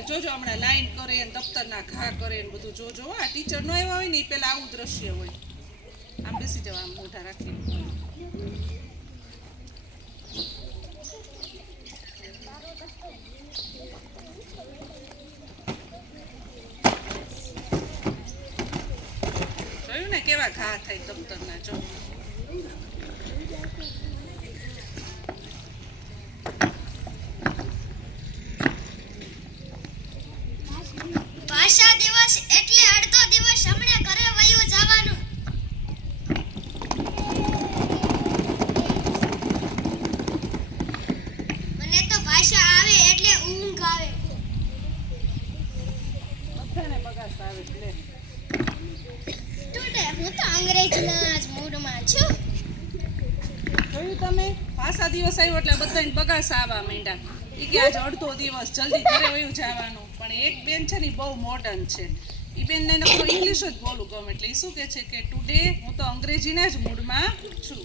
એટલે જોજો હમણાં લાઈન કરે ને દફતરના ઘા કરે ને બધું જોજો. આ ટીચર ન આવ્યા હોય ને એ પેલા આવું દ્રશ્ય હોય. આમ બેસી જવા, આમ મોઢા રાખીને. જોયું ને કેવા ઘા થાય દફતરના, જો. ભાષા દિવસ એટલે અડધો દિવસ હમણાં ઘરે વયું જવાનું. મને તો ભાષા આવે એટલે ઊંઘ આવે. બધાને બગાસ આવે એટલે. ટુડે હું તો અંગ્રેજીના જ મૂડમાં છું. જોયું તમે? ભાષા દિવસ આવ્યો એટલે બધાને બગાસ આવવા માંડ્યા. ઈ કે આજ અડધો દિવસ જલ્દી ઘરે વયું જવાનું. પણ એક બેન છે ને બહુ મોડર્ન છે. ઈ બેનને નકરો ઇંગ્લિશ જ બોલું ગમે એટલે ઈ શું કહે છે કે ટુડે હું તો અંગ્રેજીના જ મૂડમાં છું.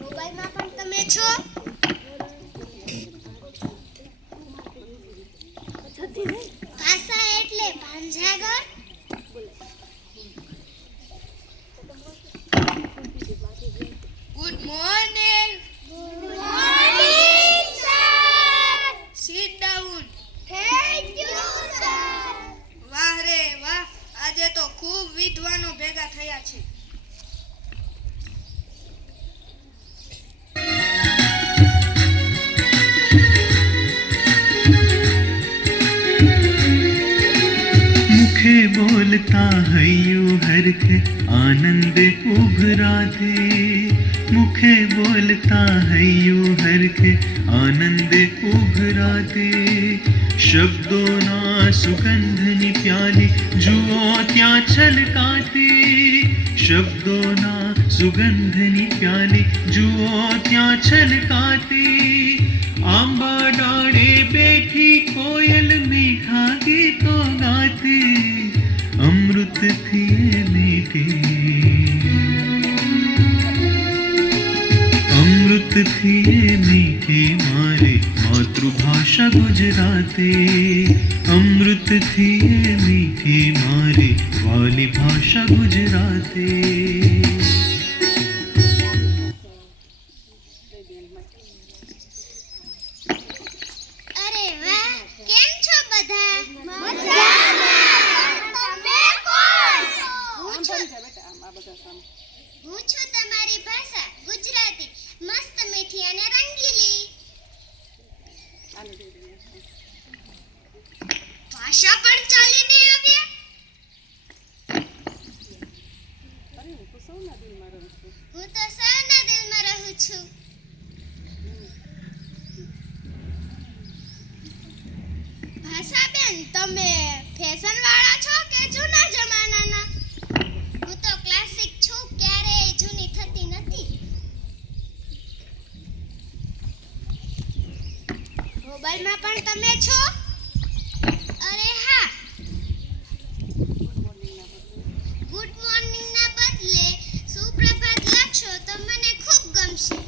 મોબાઈલમાં પણ તમે છો? ભાષા એટલે ભાંજાગર. Good morning. Good morning, sir. Sit down. Thank you, sir. વાહ રે વાહ, આજે તો ખૂબ વિદ્વાનો ભેગા થયા છે. मुखे बोलता हयू हर्ष आनंद उभराते मुखे बोलता हयू हर्ष आनंद उभराते शब्दों ना सुगंधनी प्याली जुओ ત્યાં છલકાતી शब्दों ना सुगंधनी प्याली जुओ ત્યાં છલકાતી आंबा डाड़े बैठी कोयल मीठा गीतो गाती अमृत थी मीठी मारे मातृभाषा गुजराती अमृत थी मीठी मारे वाली भाषा गुजराती. અરે વાહ, કેમ છો બધા? મજામાં. તમે કોણ? હું છું તમારી ભાષા ગુજરાતી, મસ્ત મીઠી અને રંગીલી. ભાષા પણ ચાલીને આવ્યા. હું તો સૌના દિલમાં રહું છું. ભાષાબેન, તમે ફેશન વાળા છો કે જૂના જમાનાના? હું તો ક્લાસિક છું, ક્યારેય જૂની થતી નથી. મોબાઈલમાં પણ તમે છો? અરે હા. ગુડ મોર્નિંગ ના બદલે સુપ્રભાત લખશો તો મને ખૂબ ગમશે.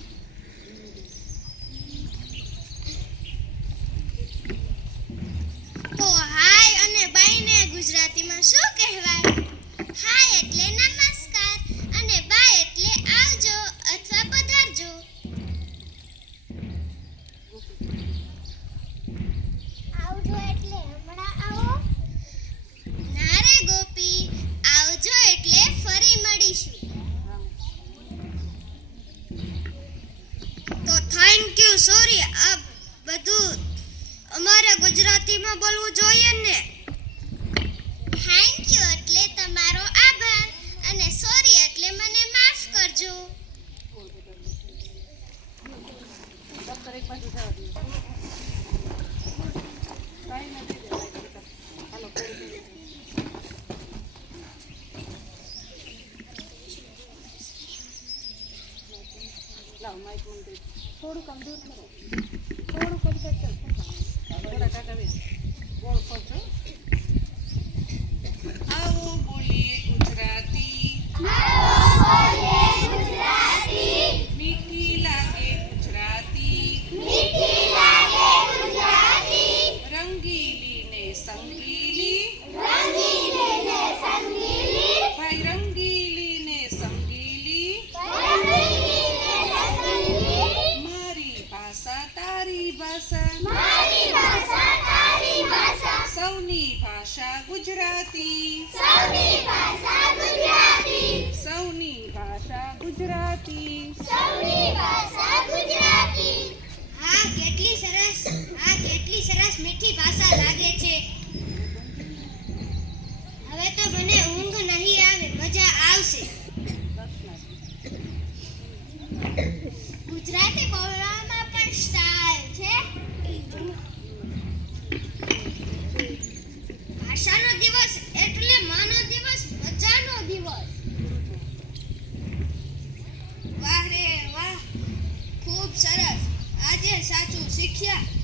તો હાય અને બાય ને ગુજરાતીમાં શું કહેવાય? હાય એટલે નમસ્કાર અને બાય એટલે આવજો અથવા પધારજો. આવજો એટલે હમણાં આવો? ના રે ગોપી, આવજો એટલે ફરી મળીશું. તો થેન્ક યુ, સોરી, આ બધું અમારે ગુજરાતીમાં બોલવું જોઈએ ને. થેન્ક યુ એટલે તમારો આભાર અને સોરી એટલે મને માફ કરજો. દફતર એક બાજુ જવા દો. કાંઈ નથી દેવાય. હાલો, પૂરું કરી દો. લાવ માઇક મંદિર થોડુંક આમ દૂર કરો, થોડુંક જ કરજો. થોડા કાકા બેન ગોળ ફરજો. આવો બોલીએ ગુજરાતી. સરસ આજે સાચું શીખ્યા